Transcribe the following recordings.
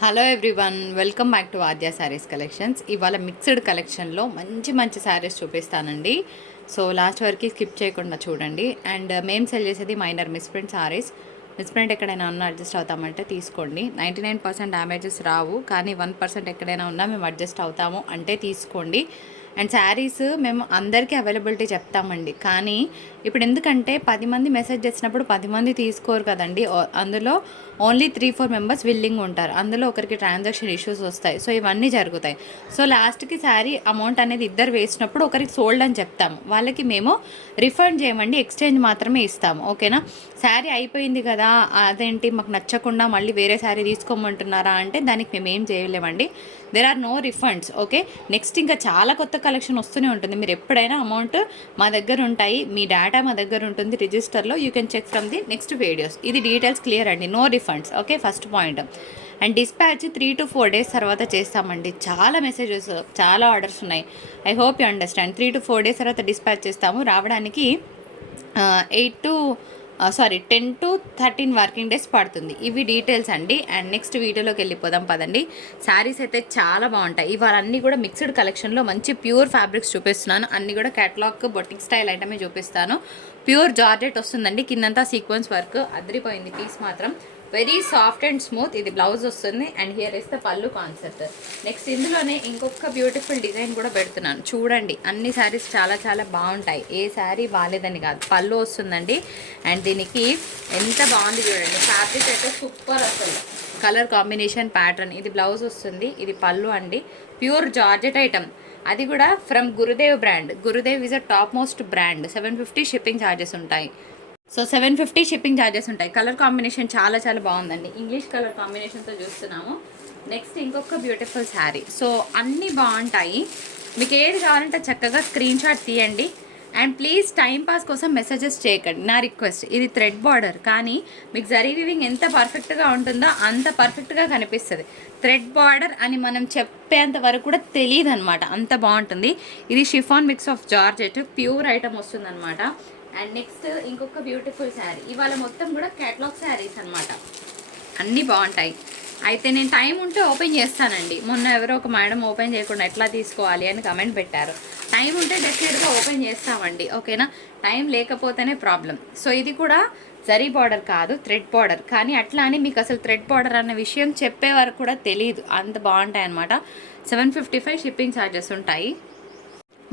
Hello everyone, welcome back to Aadya saris collections. ఇవాళ mixed కలెక్షన్లో మంచి మంచి శారీస్ చూపిస్తానండి. సో లాస్ట్ వరకు స్కిప్ చేయకుండా చూడండి. అండ్ మేము సెల్ చేసేది మైనర్ మిస్ప్రింట్ శారీస్. మిస్ప్రింట్ ఎక్కడైనా ఉన్నా అడ్జస్ట్ అవుతామంటే తీసుకోండి. 99% డ్యామేజెస్ రావు, కానీ 1% ఎక్కడైనా ఉన్నా మేము అడ్జస్ట్ అవుతాము అంటే తీసుకోండి. అండ్ శారీస్ మేము అందరికీ అవైలబిలిటీ చెప్తామండి, కానీ ఇప్పుడు ఎందుకంటే 10 మంది మెసేజ్ చేసినప్పుడు 10 మంది తీసుకోరు కదండి. అందులో ఓన్లీ 3-4 మెంబర్స్ విల్లింగ్ ఉంటారు. అందులో ఒకరికి ట్రాన్సాక్షన్ ఇష్యూస్ వస్తాయి. సో ఇవన్నీ జరుగుతాయి. సో లాస్ట్కి శారీ అమౌంట్ అనేది ఇద్దరు వేసినప్పుడు ఒకరికి సోల్డ్ అని చెప్తాము, వాళ్ళకి మేము రిఫండ్ చేయమండి, ఎక్స్చేంజ్ మాత్రమే ఇస్తాము. ఓకేనా? శారీ అయిపోయింది కదా, అదేంటి మాకు నచ్చకుండా మళ్ళీ వేరే శారీ తీసుకోమంటున్నారా అంటే దానికి మేము ఏం చేయలేమండి. There are no refunds. Okay, next ఇంకా చాలా కొత్త కలెక్షన్ వస్తూనే ఉంటుంది. మీరు ఎప్పుడైనా అమౌంట్ మా దగ్గర ఉంటాయి, మీ డేటా మా దగ్గర ఉంటుంది రిజిస్టర్లో. You can check from the next videos. ఇది డీటెయిల్స్ క్లియర్ అండి, no refunds. Okay, first point. And dispatch 3 to 4 days తర్వాత చేస్తామండి. చాలా మెసేజెస్, చాలా ఆర్డర్స్ ఉన్నాయి. I hope you understand. 3 to 4 days తర్వాత డిస్పాచ్ చేస్తాము. రావడానికి 10 to 13 వర్కింగ్ డేస్ పడుతుంది. ఇవి డీటెయిల్స్ అండి. అండ్ నెక్స్ట్ వీడియోలోకి వెళ్ళిపోదాం పదండి. శారీస్ అయితే చాలా బాగుంటాయి. ఇవాళ అన్నీ కూడా మిక్స్డ్ కలెక్షన్లో మంచి ప్యూర్ ఫ్యాబ్రిక్స్ చూపిస్తున్నాను. అన్నీ కూడా క్యాటలాగ్ బొటిక్ స్టైల్ ఐటమే చూపిస్తాను. ప్యూర్ జార్జెట్ వస్తుందండి, కిందంతా సీక్వెన్స్ వర్క్ అదిరిపోయింది. పీస్ మాత్రం వెరీ సాఫ్ట్ అండ్ స్మూత్. ఇది బ్లౌజ్ వస్తుంది అండ్ హియర్ ఇస్ ద పళ్ళు కాన్సెప్ట్. నెక్స్ట్ ఇందులోనే ఇంకొక బ్యూటిఫుల్ డిజైన్ కూడా పెడుతున్నాను చూడండి. అన్ని శారీస్ చాలా చాలా బాగుంటాయి, ఏ శారీ బాగాలేదని కాదు. పళ్ళు వస్తుందండి అండ్ దీనికి ఎంత బాగుంది చూడండి. ఫ్యాబ్రిక్ అయితే సూపర్, అసలు కలర్ కాంబినేషన్ ప్యాటర్న్. ఇది బ్లౌజ్ వస్తుంది, ఇది పళ్ళు అండి. ప్యూర్ జార్జెట్ ఐటమ్, అది కూడా from Gurudev brand. Gurudev is a top most brand. 750 shipping charges ఉంటాయి. సో 750 షిప్పింగ్ ఛార్జెస్ ఉంటాయి. కలర్ కాంబినేషన్ చాలా చాలా బాగుందండి, ఇంగ్లీష్ కలర్ కాంబినేషన్తో చూస్తున్నాము. నెక్స్ట్ ఇంకొక బ్యూటిఫుల్ శారీ. సో అన్నీ బాగుంటాయి, మీకు ఏది కావాలంటే చక్కగా స్క్రీన్ షాట్ తీయండి. అండ్ ప్లీజ్ టైం పాస్ కోసం మెసేజెస్ చేయకండి, నా రిక్వెస్ట్. ఇది థ్రెడ్ బార్డర్, కానీ మీకు జరీ వీవింగ్ ఎంత పర్ఫెక్ట్గా ఉంటుందో అంత పర్ఫెక్ట్గా కనిపిస్తుంది. థ్రెడ్ బార్డర్ అని మనం చెప్పేంత వరకు కూడా తెలియదు అనమాట, అంత బాగుంటుంది. ఇది chiffon mix of georgette, pure item వస్తుంది అనమాట. అండ్ నెక్స్ట్ ఇంకొక బ్యూటిఫుల్ శారీ. ఇవాళ మొత్తం కూడా క్యాటలాగ్ శారీస్ అనమాట, అన్నీ బాగుంటాయి. అయితే నేను టైం ఉంటే ఓపెన్ చేస్తానండి. మొన్న ఎవరో ఒక మేడం ఓపెన్ చేయకుండా ఎట్లా తీసుకోవాలి అని కమెంట్ పెట్టారు. టైం ఉంటే డెఫినెట్గా ఓపెన్ చేస్తామండి, ఓకేనా? టైం లేకపోతేనే ప్రాబ్లం. సో ఇది కూడా జరీ బార్డర్ కాదు, థ్రెడ్ బార్డర్. కానీ అట్లా అని మీకు అసలు థ్రెడ్ బార్డర్ అన్న విషయం చెప్పే వరకు కూడా తెలియదు, అంత బాగుంటాయి అనమాట. 755 షిప్పింగ్ ఛార్జెస్ ఉంటాయి.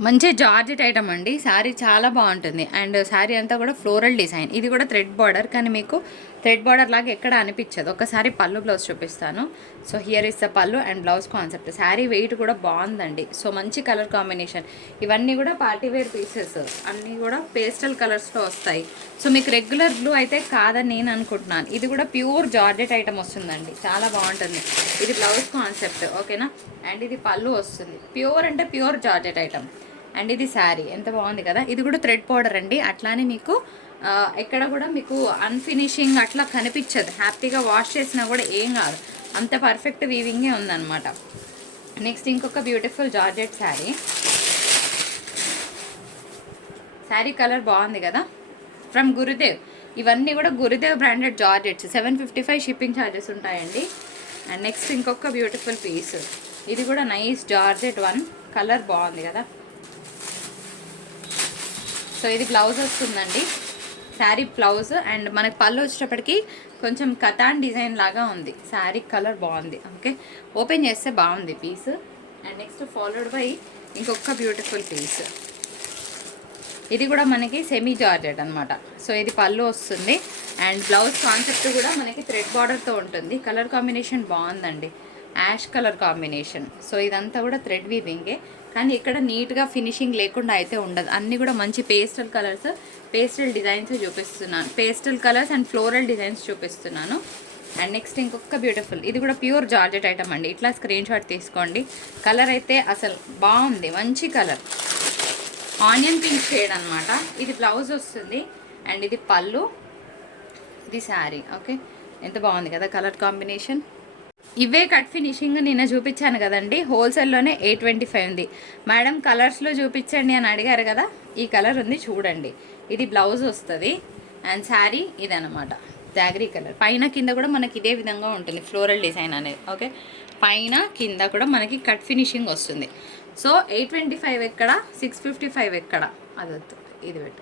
మంచి జార్జెట్ ఐటమ్ అండి. శారీ చాలా బాగుంటుంది అండ్ శారీ అంతా కూడా ఫ్లోరల్ డిజైన్. ఇది కూడా థ్రెడ్ బార్డర్, కానీ మీకు థ్రెడ్ బార్డర్ లాగా ఎక్కడ అనిపించదు. ఒకసారి పళ్ళు బ్లౌజ్ చూపిస్తాను. So here is the pallu and blouse concept. Sari weight కూడా బాగుందండి. సో మంచి కలర్ కాంబినేషన్. ఇవన్నీ కూడా పార్టీవేర్ పీసెస్, అన్నీ కూడా పేస్టల్ కలర్స్లో వస్తాయి. సో మీకు రెగ్యులర్ బ్లూ అయితే కాదని నేను అనుకుంటున్నాను. ఇది కూడా ప్యూర్ జార్జెట్ ఐటమ్ వస్తుందండి, చాలా బాగుంటుంది. ఇది బ్లౌజ్ కాన్సెప్ట్, ఓకేనా? అండ్ ఇది పళ్ళు వస్తుంది. ప్యూర్ అంటే ప్యూర్ జార్జెట్ ఐటమ్. అండ్ ఇది శారీ ఎంత బాగుంది కదా. ఇది కూడా థ్రెడ్ బార్డర్ అండి, అట్లానే మీకు ఎక్కడ కూడా మీకు అన్ఫినిషింగ్ అట్లా కనిపించదు. హ్యాపీగా వాష్ చేసినా కూడా ఏం కాదు, అంత పర్ఫెక్ట్ వీవింగే ఉందన్నమాట. నెక్స్ట్ ఇంకొక beautiful georgette sari. Sari colour బాగుంది కదా, ఫ్రమ్ గురుదేవ్. ఇవన్నీ కూడా Gurudev branded georgettes. 755 shipping charges ఉంటాయండి. అండ్ నెక్స్ట్ ఇంకొక బ్యూటిఫుల్ పీస్. ఇది కూడా నైస్ జార్జెట్ వన్, కలర్ బాగుంది కదా. సో ఇది బ్లౌజ్ వస్తుందండి, శారీ బ్లౌజ్. అండ్ మనకి పళ్ళు వచ్చేటప్పటికి కొంచెం కతాన్ డిజైన్ లాగా ఉంది. శారీ కలర్ బాగుంది, ఓకే? ఓపెన్ చేస్తే బాగుంది piece. And next followed by ఇంకొక బ్యూటిఫుల్ పీస్. ఇది కూడా మనకి సెమీ జార్జెట్ అనమాట. సో ఇది పళ్ళు వస్తుంది అండ్ బ్లౌజ్ కాన్సెప్ట్ కూడా మనకి థ్రెడ్ బార్డర్తో ఉంటుంది. కలర్ కాంబినేషన్ బాగుందండి, యాష్ కలర్ కాంబినేషన్. సో ఇదంతా కూడా థ్రెడ్ వీవింగే, కానీ ఇక్కడ నీట్గా ఫినిషింగ్ లేకుండా అయితే ఉండదు. అన్నీ కూడా మంచి పేస్టల్ కలర్స్, పేస్టల్ డిజైన్స్ చూపిస్తున్నాను. Pastel colours and floral designs చూపిస్తున్నాను. అండ్ నెక్స్ట్ ఇంకొక బ్యూటిఫుల్. ఇది కూడా ప్యూర్ జార్జెట్ ఐటమ్ అండి. ఇట్లా స్క్రీన్ షాట్ తీసుకోండి. కలర్ అయితే అసలు బాగుంది, మంచి కలర్, ఆనియన్ పింక్ షేడ్ అనమాట. ఇది బ్లౌజ్ వస్తుంది అండ్ ఇది పళ్ళు, ఇది శారీ. ఓకే, ఎంత బాగుంది కదా కలర్ కాంబినేషన్. ఇవే కట్ ఫినిషింగ్ నిన్న చూపించాను కదండి, హోల్సేల్లోనే 825 ఉంది. మేడం కలర్స్లో చూపించండి అని అడిగారు కదా, ఈ కలర్ ఉంది చూడండి. ఇది బ్లౌజ్ వస్తుంది అండ్ శారీ ఇదనమాట. Jaggery colour. పైన కింద కూడా మనకి ఇదే విధంగా ఉంటుంది ఫ్లోరల్ డిజైన్ అనేది. ఓకే, పైన కింద కూడా మనకి కట్ ఫినిషింగ్ వస్తుంది. సో 825 ఎక్కడ, 655 ఎక్కడ, అది వద్దు, ఇది పెట్టు,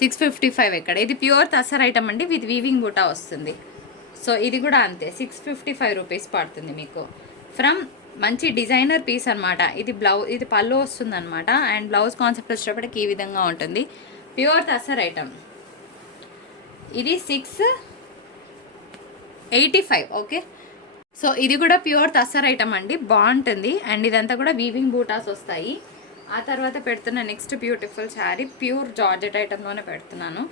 655 ఎక్కడ. ఇది ప్యూర్ తసర్ ఐటమ్ అండి, విత్ వీవింగ్ బూటా వస్తుంది. సో ఇది కూడా అంతే, 655 రూపీస్ పడుతుంది మీకు. ఫ్రమ్ మంచి డిజైనర్ పీస్ అనమాట. ఇది ఇది పళ్ళు వస్తుంది అనమాట. అండ్ బ్లౌజ్ కాన్సెప్ట్ వచ్చేటప్పటికి ఈ విధంగా ఉంటుంది. Pure tussar item. ఇది 685. ఓకే, సో ఇది కూడా ప్యూర్ తసర్ ఐటమ్ అండి, బాగుంటుంది. అండ్ ఇదంతా కూడా వీవింగ్ బూటాస్ వస్తాయి. ఆ తర్వాత పెడుతున్న next beautiful sari pure georgette ఐటమ్లోనే పెడుతున్నాను.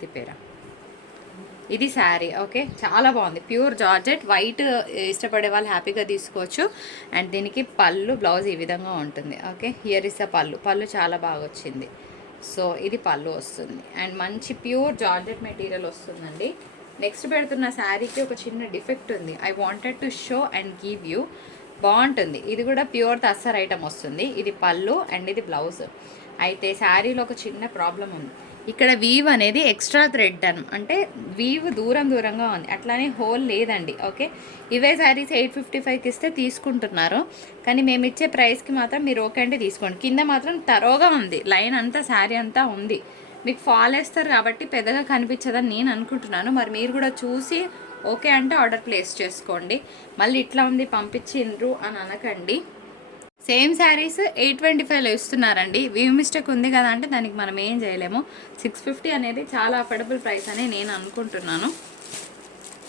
తిప్పేరా, ఇది శారీ. ఓకే, చాలా బాగుంది, ప్యూర్ జార్జెట్. వైట్ ఇష్టపడే వాళ్ళు హ్యాపీగా తీసుకోవచ్చు. అండ్ దీనికి పళ్ళు, బ్లౌజ్ ఈ విధంగా ఉంటుంది. ఓకే, హియర్ ఇస్ ద పళ్ళు చాలా బాగా వచ్చింది. సో ఇది పళ్ళు వస్తుంది. అండ్ మంచి ప్యూర్ జార్జెట్ మెటీరియల్ వస్తుందండి. నెక్స్ట్ పెడుతున్న శారీకి ఒక చిన్న డిఫెక్ట్ ఉంది. I wanted to show and give you. బాగుంటుంది. ఇది కూడా ప్యూర్ తస్సర్ ఐటమ్ వస్తుంది. ఇది పళ్ళు అండ్ ఇది బ్లౌజ్. అయితే శారీలో ఒక చిన్న ప్రాబ్లం ఉంది. ఇక్కడ వీవ్ అనేది ఎక్స్ట్రా థ్రెడ్ అంటే వీవ్ దూరంగా ఉంది, అట్లానే హోల్ లేదండి. ఓకే, ఇవే శారీస్ 855కి ఇస్తే తీసుకుంటున్నారు, కానీ మేము ఇచ్చే ప్రైస్కి మాత్రం మీరు ఓకే అంటే తీసుకోండి. కింద మాత్రం తరోగా ఉంది, లైన్ అంతా శారీ అంతా ఉంది. మీకు ఫాల్ వేస్తారు కాబట్టి పెద్దగా కనిపించదని నేను అనుకుంటున్నాను. మరి మీరు కూడా చూసి ఓకే అంటే ఆర్డర్ ప్లేస్ చేసుకోండి. మళ్ళీ ఇట్లా ఉంది పంపించిండ్రు అని అనకండి. సేమ్ శారీస్ 825లో ఇస్తున్నారండి. వీవ్ మిస్టేక్ ఉంది కదా అంటే దానికి మనం ఏం చేయలేము. 650 అనేది చాలా అఫోర్డబుల్ ప్రైస్ అని నేను అనుకుంటున్నాను.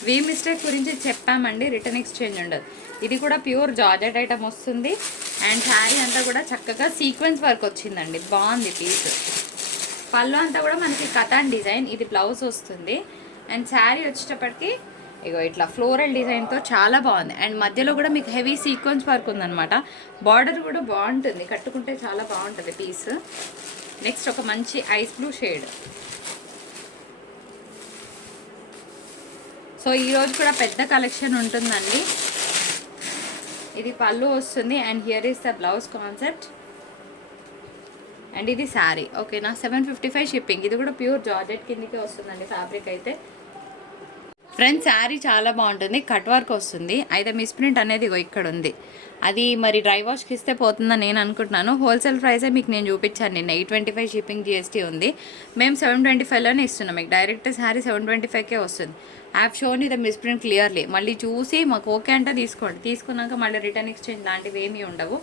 వీవ్ మిస్టేక్ గురించి చెప్పామండి, రిటర్న్ ఎక్స్చేంజ్ ఉండదు. ఇది కూడా ప్యూర్ జార్జెట్ ఐటమ్ వస్తుంది. అండ్ శారీ అంతా కూడా చక్కగా సీక్వెన్స్ వర్క్ వచ్చిందండి, బాగుంది పీస్. పళ్ళు అంతా కూడా మనకి కథాన్ డిజైన్. ఇది బ్లౌజ్ వస్తుంది. అండ్ శారీ వచ్చేటప్పటికి ఇగో ఇట్లా ఫ్లోరల్ డిజైన్తో చాలా బాగుంది. అండ్ మధ్యలో కూడా మీకు హెవీ సీక్వెన్స్ వర్క్ ఉందన్నమాట. బార్డర్ కూడా బాగుంటుంది, కట్టుకుంటే చాలా బాగుంటుంది పీస్. నెక్స్ట్ ఒక మంచి ఐస్ బ్లూ షేడ్. సో ఈరోజు కూడా పెద్ద కలెక్షన్ ఉంటుందండి. ఇది పళ్ళు వస్తుంది. And here is the blouse concept. And ఇది శారీ. ఓకేనా, 755 షిప్పింగ్. ఇది కూడా ప్యూర్ జార్జెట్ కిందకే వస్తుందండి ఫ్యాబ్రిక్ అయితే. ఫ్రెండ్స్ శారీ చాలా బాగుంటుంది, కట్ వర్క్ వస్తుంది. అయితే మిస్ ప్రింట్ అనేది ఇక్కడ ఉంది. అది మరి డ్రై వాష్కి ఇస్తే పోతుందని నేను అనుకుంటున్నాను. హోల్సేల్ ప్రైసే మీకు నేను చూపించాను నిన్న. 825 షిప్పింగ్ GST ఉంది. మేము 725లోనే ఇస్తున్నాం మీకు. డైరెక్ట్ శారీ 725కే వస్తుంది. యాప్ షోన్ ఇది మిస్ ప్రింట్ క్లియర్లీ. మళ్ళీ చూసి మాకు ఓకే అంటే తీసుకోండి. తీసుకున్నాక మళ్ళీ రిటర్న్ ఎక్స్చేంజ్ లాంటివి ఏమీ ఉండవు.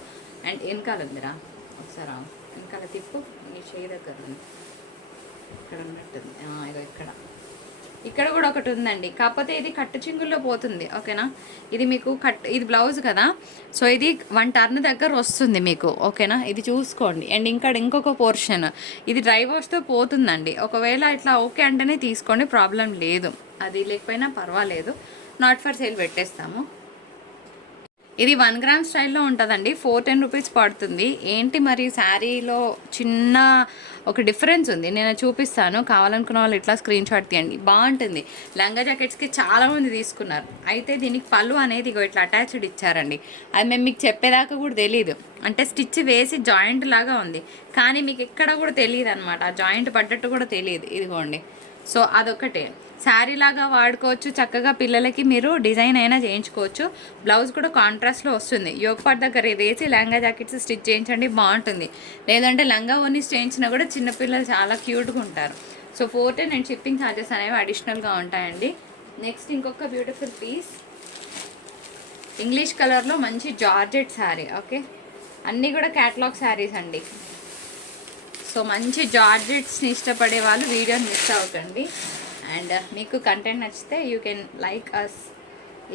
అండ్ వెనకాల ఉందిరా, ఒకసారి వెనకాల తిప్పు, నీ చేయి దగ్గర ఉంది, ఇక్కడ ఉన్నట్టుంది. ఇదో ఇక్కడ కూడా ఒకటి ఉందండి, కాకపోతే ఇది కట్టు చింగుల్లో పోతుంది. ఓకేనా, ఇది మీకు ఇది బ్లౌజ్ కదా, సో ఇది 1 టర్న్ దగ్గర వస్తుంది మీకు. ఓకేనా, ఇది చూసుకోండి. అండ్ ఇంకొక పోర్షన్ ఇది డ్రై వాష్తో పోతుందండి. ఒకవేళ ఇట్లా ఓకే అంటేనే తీసుకోండి, ప్రాబ్లం లేదు. అది లేకపోయినా పర్వాలేదు, నాట్ ఫర్ సేల్ పెట్టేస్తాము. ఇది 1 గ్రామ్ స్టైల్లో ఉంటుందండి. 410 రూపీస్ పడుతుంది. ఏంటి మరి శారీలో చిన్న ఒక డిఫరెన్స్ ఉంది, నేను చూపిస్తాను. కావాలనుకున్న వాళ్ళు ఇట్లా స్క్రీన్ షాట్ తీయండి, బాగుంటుంది. లంగా జాకెట్స్కి చాలామంది తీసుకున్నారు. అయితే దీనికి పళ్ళు అనేది ఇట్లా అటాచ్డ్ ఇచ్చారండి. అది మేము మీకు చెప్పేదాకా కూడా తెలీదు. అంటే స్టిచ్ వేసి జాయింట్ లాగా ఉంది, కానీ మీకు ఎక్కడ కూడా తెలియదు అనమాట. ఆ జాయింట్ పడ్డట్టు కూడా తెలియదు. ఇదిగోండి, సో అదొకటే. శారీ లాగా వాడుకోవచ్చు చక్కగా. పిల్లలకి మీరు డిజైన్ అయినా చేయించుకోవచ్చు. బ్లౌజ్ కూడా కాంట్రాస్ట్లో వస్తుంది. యోగపాట్ దగ్గర ఇది వేసి లంగా జాకెట్స్ స్టిచ్ చేయించండి, బాగుంటుంది. లేదంటే లంగా ఓని చేయించినా కూడా చిన్నపిల్లలు చాలా క్యూట్గా ఉంటారు. సో 410 అండ్ షిప్పింగ్ ఛార్జెస్ అనేవి అడిషనల్గా ఉంటాయండి. నెక్స్ట్ ఇంకొక బ్యూటిఫుల్ పీస్, ఇంగ్లీష్ కలర్లో మంచి జార్జెట్ శారీ. ఓకే, అన్నీ కూడా క్యాటలాగ్ శారీస్ అండి. సో మంచి జార్జెట్స్ని ఇష్టపడే వాళ్ళు వీడియోని మిస్ అవ్వకండి. అండ్ మీకు కంటెంట్ నచ్చితే యూ కెన్ లైక్ అస్.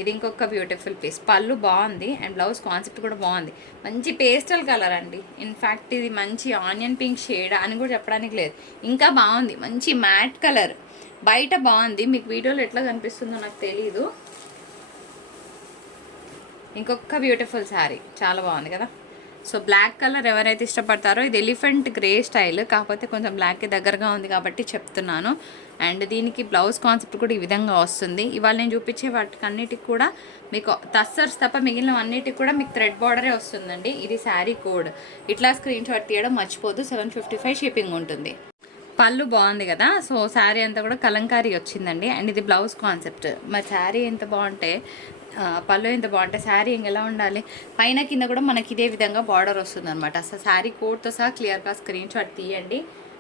ఇది ఇంకొక బ్యూటిఫుల్ పీస్. పళ్ళు బాగుంది అండ్ బ్లౌజ్ కాన్సెప్ట్ కూడా బాగుంది. మంచి పేస్టల్ కలర్ అండి. ఇన్ఫ్యాక్ట్ ఇది మంచి ఆనియన్ పింక్ షేడ్ అని కూడా చెప్పడానికి లేదు, ఇంకా బాగుంది. మంచి మ్యాట్ కలర్, బయట బాగుంది, మీకు వీడియోలో ఎట్లా కనిపిస్తుందో నాకు తెలీదు. ఇంకొక బ్యూటిఫుల్ శారీ, చాలా బాగుంది కదా. సో బ్లాక్ కలర్ ఎవరైతే ఇష్టపడతారో, ఇది ఎలిఫెంట్ గ్రే స్టైల్, కాకపోతే కొంచెం బ్లాక్కి దగ్గరగా ఉంది కాబట్టి చెప్తున్నాను. అండ్ దీనికి బ్లౌజ్ కాన్సెప్ట్ కూడా ఈ విధంగా వస్తుంది. ఇవాళ నేను చూపించే వాటికి అన్నిటికి కూడా మీకు టస్సర్స్ తప్ప మిగిలిన అన్నిటికి కూడా మీకు థ్రెడ్ బార్డరే వస్తుందండి. ఇది శారీ కోడ్. ఇట్లా స్క్రీన్ షాట్ తీయడం మర్చిపోదు. 755 షిప్పింగ్ ఉంటుంది. పళ్ళు బాగుంది కదా. సో శారీ అంతా కూడా కలంకారీ వచ్చిందండి. అండ్ ఇది బ్లౌజ్ కాన్సెప్ట్. మరి శారీ ఎంత బాగుంటే పళ్ళు ఎంత బాగుంటే శారీ ఎలా ఉండాలి. పైన కింద కూడా మనకి ఇదే విధంగా బార్డర్ వస్తుంది అనమాట. అసలు శారీ కోడ్తో సహా క్లియర్గా స్క్రీన్ షాట్ తీయండి.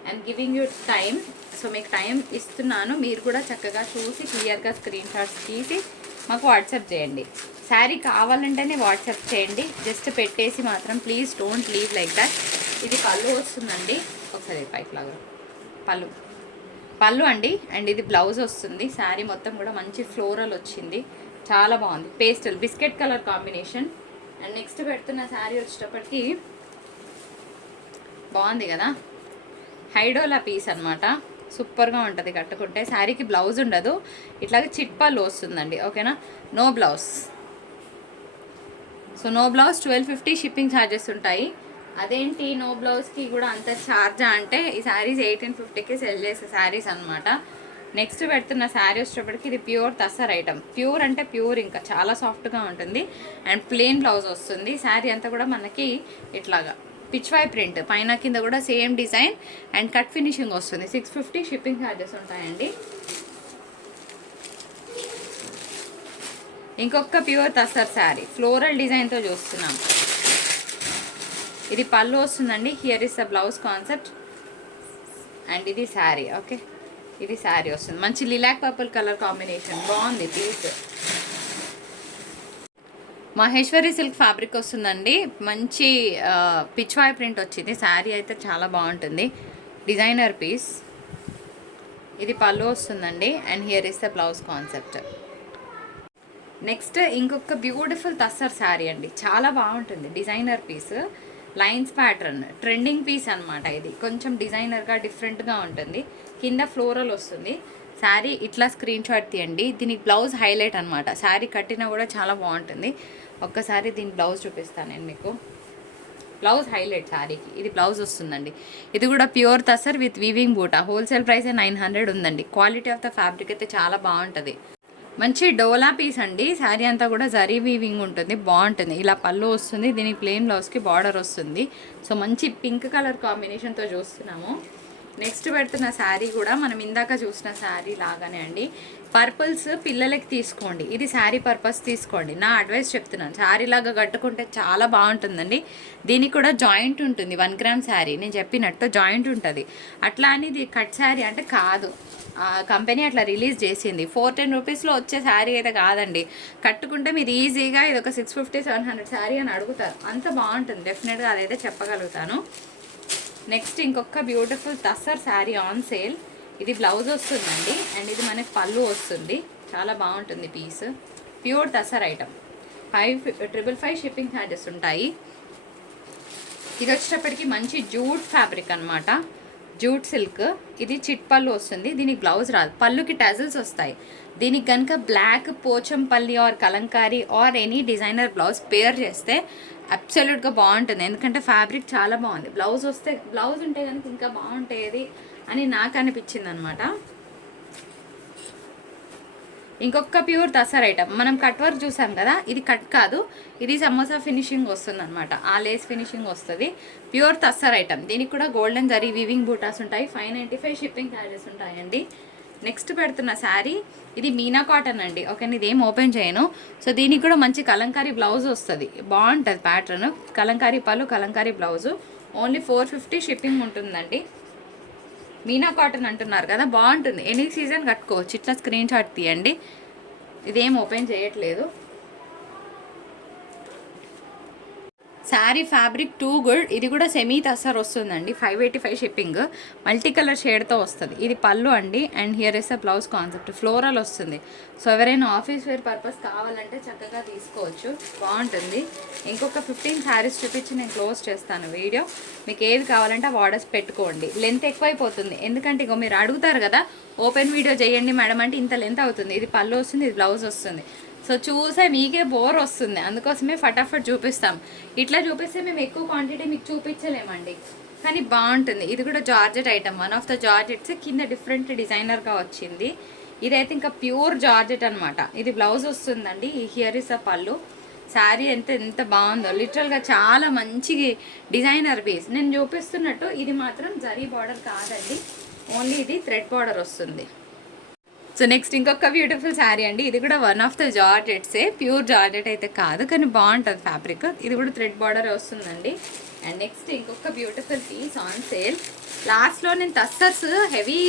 And giving you time. So మీకు టైం ఇస్తున్నాను, మీరు కూడా చక్కగా చూసి క్లియర్గా స్క్రీన్ షాట్స్ తీసి మాకు వాట్సాప్ చేయండి. శారీ కావాలంటేనే వాట్సాప్ చేయండి, జస్ట్ పెట్టేసి మాత్రం please don't leave like that. ఇది పళ్ళు వస్తుందండి, ఒకసారి పైకి లాగా పళ్ళు అండి. అండ్ ఇది బ్లౌజ్ వస్తుంది. శారీ మొత్తం కూడా మంచి ఫ్లోరల్ వచ్చింది, చాలా బాగుంది. Pastel biscuit colour combination. And next పెడుతున్న శారీ వచ్చేటప్పటికి బాగుంది కదా, హైడోలా పీస్ అనమాట. సూపర్గా ఉంటుంది కట్టుకుంటే. శారీకి బ్లౌజ్ ఉండదు, ఇట్లాగే చిట్పాలు వస్తుందండి. ఓకేనా, no blouse. So no blouse 1250 shipping charges ఉంటాయి. అదేంటి నో బ్లౌజ్కి కూడా అంత ఛార్జా అంటే, ఈ శారీస్ 1850కి సెల్ చేసే శారీస్ అనమాట. నెక్స్ట్ పెడుతున్న శారీ వచ్చేటప్పటికి ఇది ప్యూర్ తస్సర్ ఐటమ్. ప్యూర్ అంటే ప్యూర్, ఇంకా చాలా సాఫ్ట్గా ఉంటుంది. అండ్ ప్లెయిన్ బ్లౌజ్ వస్తుంది. శారీ అంతా కూడా మనకి ఇట్లాగా పిచ్వాయ్ ప్రింట్, పైన కింద కూడా same design and cut finishing వస్తుంది. 650 షిప్పింగ్ ఛార్జెస్ ఉంటాయండి. ఇంకొక ప్యూర్ తస్సర్ శారీ ఫ్లోరల్ డిజైన్తో చూస్తున్నాం. ఇది పళ్ళు వస్తుందండి. Here is the blouse concept. And ఇది శారీ. ఓకే, ఇది శారీ వస్తుంది. మంచి లిలాక్ పర్పుల్ కలర్ కాంబినేషన్, బాగుంది పీస్. మహేశ్వరి సిల్క్ ఫ్యాబ్రిక్ వస్తుందండి. మంచి పిచ్వాయ్ ప్రింట్ వచ్చింది. శారీ అయితే చాలా బాగుంటుంది, డిజైనర్ పీస్. ఇది పళ్ళు వస్తుందండి. And here is the blouse concept. Next ఇంకొక బ్యూటిఫుల్ తస్సర్ శారీ అండి, చాలా బాగుంటుంది. Designer piece, lines pattern, trending piece అనమాట. ఇది కొంచెం డిజైనర్గా డిఫరెంట్గా ఉంటుంది. కింద ఫ్లోరల్ వస్తుంది. శారీ ఇట్లా స్క్రీన్ షాట్ తీయండి. దీనికి బ్లౌజ్ హైలైట్ అనమాట. శారీ కట్టినా కూడా చాలా బాగుంటుంది. ఒక్కసారి దీని బ్లౌజ్ చూపిస్తాను నేను మీకు. బ్లౌజ్ హైలైట్ శారీకి. ఇది బ్లౌజ్ వస్తుందండి. ఇది కూడా ప్యూర్ తసర్ విత్ వీవింగ్ బూటా. హోల్సేల్ ప్రైస్ 900 ఉందండి. క్వాలిటీ ఆఫ్ ద ఫ్యాబ్రిక్ అయితే చాలా బాగుంటుంది. మంచి డోలా పీస్ అండి. శారీ అంతా కూడా జరీ వీవింగ్ ఉంటుంది, బాగుంటుంది. ఇలా పళ్ళు వస్తుంది, దీనికి ప్లెయిన్ బ్లౌజ్కి బార్డర్ వస్తుంది. సో మంచి పింక్ కలర్ కాంబినేషన్తో చూస్తున్నాము. నెక్స్ట్ పెడుతున్న శారీ కూడా మనం ఇందాక చూసిన శారీ లాగానే అండి. పర్పుల్స్ పిల్లలకి తీసుకోండి, ఇది శారీ పర్పస్ తీసుకోండి. నా అడ్వైస్ చెప్తున్నాను, శారీ లాగా కట్టుకుంటే చాలా బాగుంటుందండి. దీనికి కూడా జాయింట్ ఉంటుంది. 1 గ్రామ్ శారీ నేను చెప్పినట్టు జాయింట్ ఉంటుంది. అట్లా అని ఇది కట్ శారీ అంటే కాదు, కంపెనీ అట్లా రిలీజ్ చేసింది. 410 రూపీస్లో వచ్చే శారీ అయితే కాదండి. కట్టుకుంటే మీరు ఈజీగా ఇది ఒక 650-700 శారీ అని అడుగుతారు, అంత బాగుంటుంది. డెఫినెట్గా అదైతే చెప్పగలుగుతాను. నెక్స్ట్ ఇంకొక beautiful tussar sari on sale. ఇది బ్లౌజ్ వస్తుందండి. అండ్ ఇది మనకి పళ్ళు వస్తుంది, చాలా బాగుంటుంది piece. Pure tussar item. 555 shipping charges ఉంటాయి. ఇది వచ్చేటప్పటికి మంచి జూట్ ఫ్యాబ్రిక్ అనమాట, జూట్ సిల్క్. ఇది చిట్ పళ్ళు వస్తుంది. దీనికి బ్లౌజ్ రాదు, పళ్ళుకి టజల్స్ వస్తాయి. దీనికి కనుక black Pochampally or Kalamkari or any designer blouse pair చేస్తే అబ్సల్యూట్గా బాగుంటుంది. ఎందుకంటే ఫ్యాబ్రిక్ చాలా బాగుంది. బ్లౌజ్ ఉంటే కనుక ఇంకా బాగుంటుంది అని నాకు అనిపించింది అనమాట. ఇంకొక ప్యూర్ తసర్ ఐటమ్. మనం కట్ వర్క్ చూసాం కదా, ఇది కట్ కాదు, ఇది సమోసా ఫినిషింగ్ వస్తుంది అనమాట. ఆ లేస్ ఫినిషింగ్ వస్తుంది. Pure tussar item. దీనికి కూడా గోల్డెన్ జరీ వీవింగ్ బూటాస్ ఉంటాయి. 595 షిప్పింగ్ ఛార్జెస్ ఉంటాయండి. నెక్స్ట్ పెడుతున్న శారీ ఇది మీనా కాటన్ అండి. ఓకే, ఇదేం ఓపెన్ చేయను. సో దీనికి కూడా మంచి కలంకారీ బ్లౌజ్ వస్తుంది, బాగుంటుంది ప్యాటర్న్. కలంకారీ పళ్ళు, కలంకారీ బ్లౌజు. ఓన్లీ 450 షిప్పింగ్ ఉంటుందండి. మీనా కాటన్ అంటున్నారు కదా, బాగుంటుంది. ఎనీ సీజన్ కట్టుకోవచ్చు. ఇట్లా స్క్రీన్ షాట్ తీయండి. ఇదేం ఓపెన్ చేయట్లేదు. Sari fabric too good. ఇది కూడా సెమీ తసర్ వస్తుందండి. 585 షిప్పింగ్. మల్టీ కలర్ షేడ్తో వస్తుంది. ఇది పళ్ళు అండి. And here is the blouse concept. Floral వస్తుంది. సో ఎవరైనా ఆఫీస్ వేర్ పర్పస్ కావాలంటే చక్కగా తీసుకోవచ్చు, బాగుంటుంది. ఇంకొక 15 శారీస్ చూపించి నేను క్లోజ్ చేస్తాను వీడియో. మీకు ఏవి కావాలంటే ఆ ఆర్డర్స్ పెట్టుకోండి. లెంత్ ఎక్కువైపోతుంది, ఎందుకంటే ఇగో మీరు అడుగుతారు కదా ఓపెన్ వీడియో చేయండి మేడం అంటే ఇంత లెంత్ అవుతుంది. ఇది పళ్ళు వస్తుంది, ఇది బ్లౌజ్ వస్తుంది. సో చూసే మీకే బోర్ వస్తుంది, అందుకోసమే ఫటాఫట్ చూపిస్తాం. ఇట్లా చూపిస్తే మేము ఎక్కువ క్వాంటిటీ మీకు చూపించలేమండి, కానీ బాగుంటుంది. ఇది కూడా georgette item, one of the georgettes. కింద డిఫరెంట్ డిజైనర్గా వచ్చింది. ఇదైతే ఇంకా ప్యూర్ జార్జెట్ అనమాట. ఇది బ్లౌజ్ వస్తుందండి. హియర్ ఇస్ అ పళ్ళు. శారీ ఎంత బాగుందో, లిటరల్గా చాలా మంచి డిజైనర్ పీస్. నేను చూపిస్తున్నట్టు ఇది మాత్రం జరీ బార్డర్ కాదండి, ఓన్లీ ఇది థ్రెడ్ బార్డర్ వస్తుంది. సో నెక్స్ట్ ఇంకొక బ్యూటిఫుల్ శారీ అండి. ఇది కూడా వన్ ఆఫ్ ద జార్జెట్సే, ప్యూర్ జార్జెట్ అయితే కాదు కానీ బాగుంటుంది ఫ్యాబ్రిక్. ఇది కూడా థ్రెడ్ బార్డర్ వస్తుందండి. అండ్ నెక్స్ట్ ఇంకొక బ్యూటిఫుల్ పీస్ ఆన్ సేల్. లాస్ట్లో నేను టస్సర్స్ హెవీ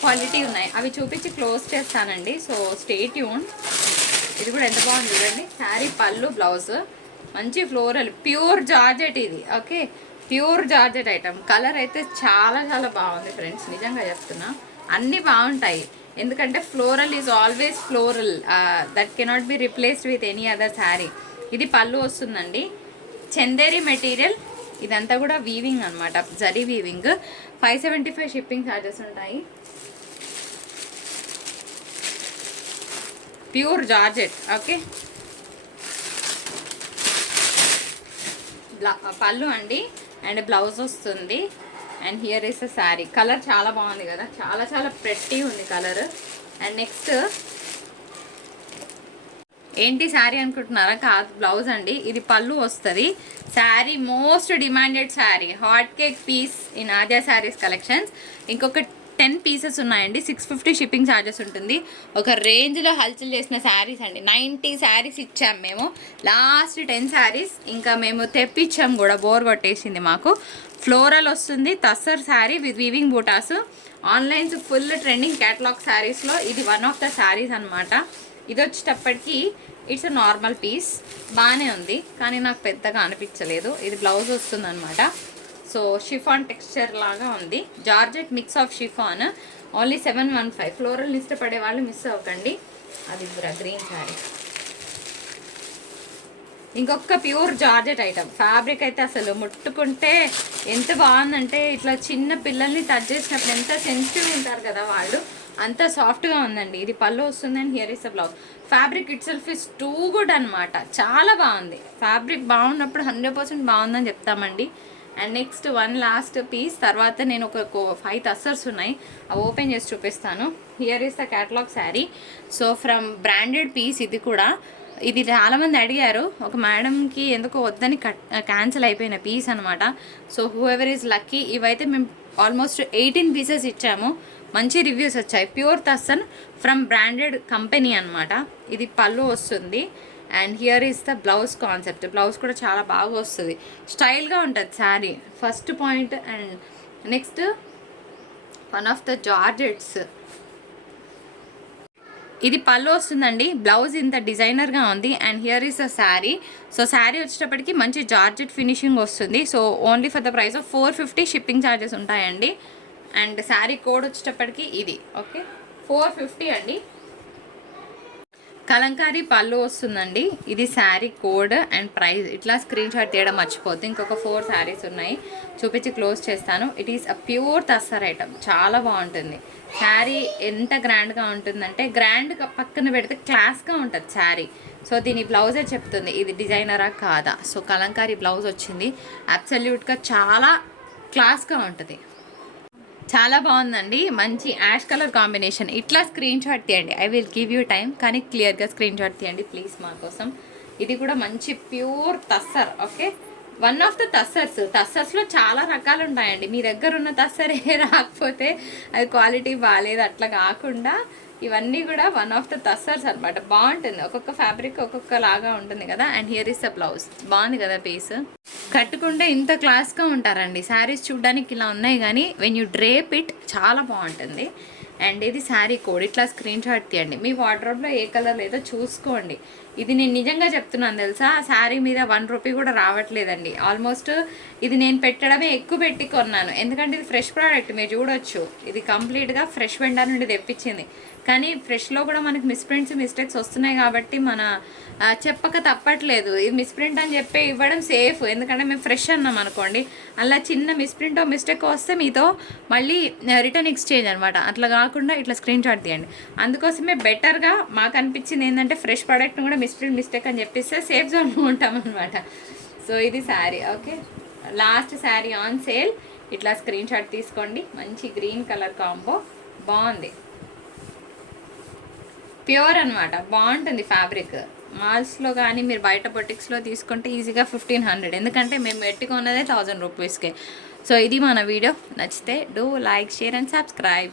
క్వాలిటీ ఉన్నాయి, అవి చూపించి క్లోజ్ చేస్తానండి. So stay tune. ఇది కూడా ఎంత బాగుంది చూడండి. శారీ పళ్ళు, బ్లౌజ్ మంచి ఫ్లోరల్ ప్యూర్ జార్జెట్ ఇది. Okay, pure georgette item. Colour అయితే చాలా చాలా బాగుంది ఫ్రెండ్స్, నిజంగా చెప్తున్నా. అన్నీ బాగుంటాయి ఎందుకంటే floral is always floral, that cannot be replaced with any other sari. ఇది పళ్ళు వస్తుందండి. చందేరి మెటీరియల్, ఇదంతా కూడా వీవింగ్ అనమాట, జరీ వీవింగ్. 575 షిప్పింగ్ ఛార్జెస్ ఉంటాయి. Pure georgette. ఓకే, పళ్ళు అండి అండ్ బ్లౌజ్ వస్తుంది. And here is the sari. Colour చాలా బాగుంది కదా, చాలా చాలా ప్రెట్టి ఉంది కలర్. అండ్ నెక్స్ట్ ఏంటి శారీ అనుకుంటున్నారా? కాదు, బ్లౌజ్ అండి. ఇది పళ్ళు వస్తుంది. Sari most demanded sari, hot cake piece in Aadya saris collections. ఇంకొక 10 పీసెస్ ఉన్నాయండి. 650 షిప్పింగ్ ఛార్జెస్ ఉంటుంది. ఒక రేంజ్లో హల్చల్ చేసిన శారీస్ అండి. 90 శారీస్ ఇచ్చాము మేము, లాస్ట్ 10 శారీస్ ఇంకా మేము తెప్పించాం కూడా, బోర్ కొట్టేసింది మాకు. ఫ్లోరల్ వస్తుంది, tussar sari with weaving buttas. Onlines full trending catalogue శారీస్లో ఇది వన్ ఆఫ్ ద శారీస్ అనమాట. ఇది వచ్చేటప్పటికి ఇట్స్ నార్మల్ పీస్, బాగానే ఉంది కానీ నాకు పెద్దగా అనిపించలేదు. ఇది బ్లౌజ్ వస్తుంది అనమాట. సో షిఫాన్ టెక్స్చర్ లాగా ఉంది, georgette mix of chiffon. Only 715. Floral ఇష్టపడే వాళ్ళు మిస్ అవ్వకండి. అది గ్రీన్ శారీ. ఇంకొక ప్యూర్ జార్జెట్ ఐటమ్. ఫ్యాబ్రిక్ అయితే అసలు ముట్టుకుంటే ఎంత బాగుందంటే, ఇట్లా చిన్న పిల్లల్ని టచ్ చేసినప్పుడు ఎంత సెన్సిటివ్ ఉంటారు కదా వాళ్ళు, అంత సాఫ్ట్గా ఉందండి. ఇది పళ్ళు వస్తుంది and here is the blouse. Fabric itself is too good అనమాట, చాలా బాగుంది. ఫ్యాబ్రిక్ బాగున్నప్పుడు 100% బాగుందని చెప్తామండి. And next one last piece, తర్వాత నేను ఒక 5 టస్సర్స్ ఉన్నాయి, అవి ఓపెన్ చేసి చూపిస్తాను. Here is the catalogue sari. So from branded piece. ఇది కూడా, ఇది చాలామంది అడిగారు, ఒక మేడంకి ఎందుకో వద్దని క్యాన్సిల్ అయిపోయిన పీస్ అనమాట. So who ever is lucky. ఇవైతే మేము ఆల్మోస్ట్ 18 పీసెస్ ఇచ్చాము, మంచి రివ్యూస్ వచ్చాయి. ప్యూర్ టస్సన్ ఫ్రమ్ బ్రాండెడ్ కంపెనీ అనమాట. ఇది పళ్ళు వస్తుంది and here is the blouse concept. Blouse కూడా చాలా బాగా వస్తుంది, స్టైల్గా ఉంటుంది sari, first point. And next one of the georgettes. ఇది పళ్ళు వస్తుందండి, బ్లౌజ్ ఇంత డిజైనర్గా ఉంది. And here is the sari. So sari వచ్చేటప్పటికి మంచి జార్జెట్ ఫినిషింగ్ వస్తుంది. So only for the price of 450 shipping charges ఉంటాయండి. అండ్ శారీ కోడ్ వచ్చేటప్పటికి ఇది. ఓకే, 450 అండి. కలంకారీ పళ్ళు వస్తుందండి. ఇది శారీ కోడ్ అండ్ ప్రైస్. ఇట్లా స్క్రీన్ షాట్ తీయడం మర్చిపోద్ది. ఇంకొక 4 శారీస్ ఉన్నాయి, చూపించి క్లోజ్ చేస్తాను. It is a pure tussar item, చాలా బాగుంటుంది. శారీ ఎంత గ్రాండ్గా ఉంటుందంటే, గ్రాండ్ పక్కన పెడితే క్లాస్గా ఉంటుంది శారీ. సో దీని బ్లౌజే చెప్తుంది ఇది డిజైనరా కాదా. సో కలంకారీ బ్లౌజ్ వచ్చింది, అబ్సల్యూట్గా చాలా క్లాస్గా ఉంటుంది, చాలా బాగుందండి. మంచి యాష్ కలర్ కాంబినేషన్. ఇట్లా స్క్రీన్ షాట్ తీయండి, I will give you time, కానీ క్లియర్గా స్క్రీన్ షాట్ తీయండి ప్లీజ్ మా కోసం. ఇది కూడా మంచి pure tussar. Okay, one of the tussars. టస్సర్స్లో చాలా రకాలు ఉంటాయండి. మీ దగ్గర ఉన్న టస్సరే రాకపోతే అది క్వాలిటీ బాగాలేదు, అట్లా కాకుండా ఇవన్నీ కూడా వన్ ఆఫ్ ద టస్సర్స్ అనమాట. బాగుంటుంది, ఒక్కొక్క ఫ్యాబ్రిక్ ఒక్కొక్క లాగా ఉంటుంది కదా. And here is the blouse. బాగుంది కదా పీస్, కట్టుకుంటే ఇంత క్లాస్గా ఉంటారండి. శారీస్ చూడడానికి ఇలా ఉన్నాయి కానీ వెన్ యూ డ్రేప్ ఇట్ చాలా బాగుంటుంది. అండ్ ఇది శారీ కోడ్. ఇట్లా స్క్రీన్ షాట్ తీయండి, మీ వార్డ్రోబ్లో ఏ కలర్ లేదో చూసుకోండి. ఇది నేను నిజంగా చెప్తున్నాను తెలుసా, శారీ మీద 1 రూపీ కూడా రావట్లేదండి. ఆల్మోస్ట్ ఇది నేను పెట్టడమే ఎక్కువ పెట్టి కొన్నాను, ఎందుకంటే ఇది ఫ్రెష్ ప్రోడక్ట్. మీరు చూడొచ్చు, ఇది కంప్లీట్గా ఫ్రెష్ వెండర్ నుండి తెప్పించింది. కానీ ఫ్రెష్లో కూడా మనకి మిస్ప్రింట్స్ మిస్టేక్స్ వస్తున్నాయి కాబట్టి మన చెప్పక తప్పట్లేదు. ఇది మిస్ప్రింట్ అని చెప్పి ఇవ్వడం సేఫ్, ఎందుకంటే మేము ఫ్రెష్ అన్నాం అనుకోండి, అలా చిన్న మిస్ప్రింట్ మిస్టేక్ వస్తే మీతో మళ్ళీ రిటర్న్ ఎక్స్చేంజ్ అనమాట. అట్లా కాకుండా ఇట్లా స్క్రీన్ షాట్ తీయండి. అందుకోసమే బెటర్గా మాకు అనిపించింది ఏంటంటే, ఫ్రెష్ ప్రోడక్ట్ని కూడా మిస్ప్రింట్ మిస్టేక్ అని చెప్పిస్తే సేఫ్ జోన్లో ఉంటాం అనమాట. సో ఇది sari. Okay, last sari on sale. ఇట్లా స్క్రీన్ షాట్ తీసుకోండి. మంచి గ్రీన్ కలర్ కాంబో, బాగుంది, ప్యూర్ అనమాట, బాగుంటుంది ఫ్యాబ్రిక్. మాల్స్లో కానీ మీరు బయట బొటిక్స్లో తీసుకుంటే ఈజీగా 1500, ఎందుకంటే మేము పెట్టుకున్నదే 1000 రూపీస్కే. సో ఇది మన వీడియో. నచ్చితే do like, share and subscribe.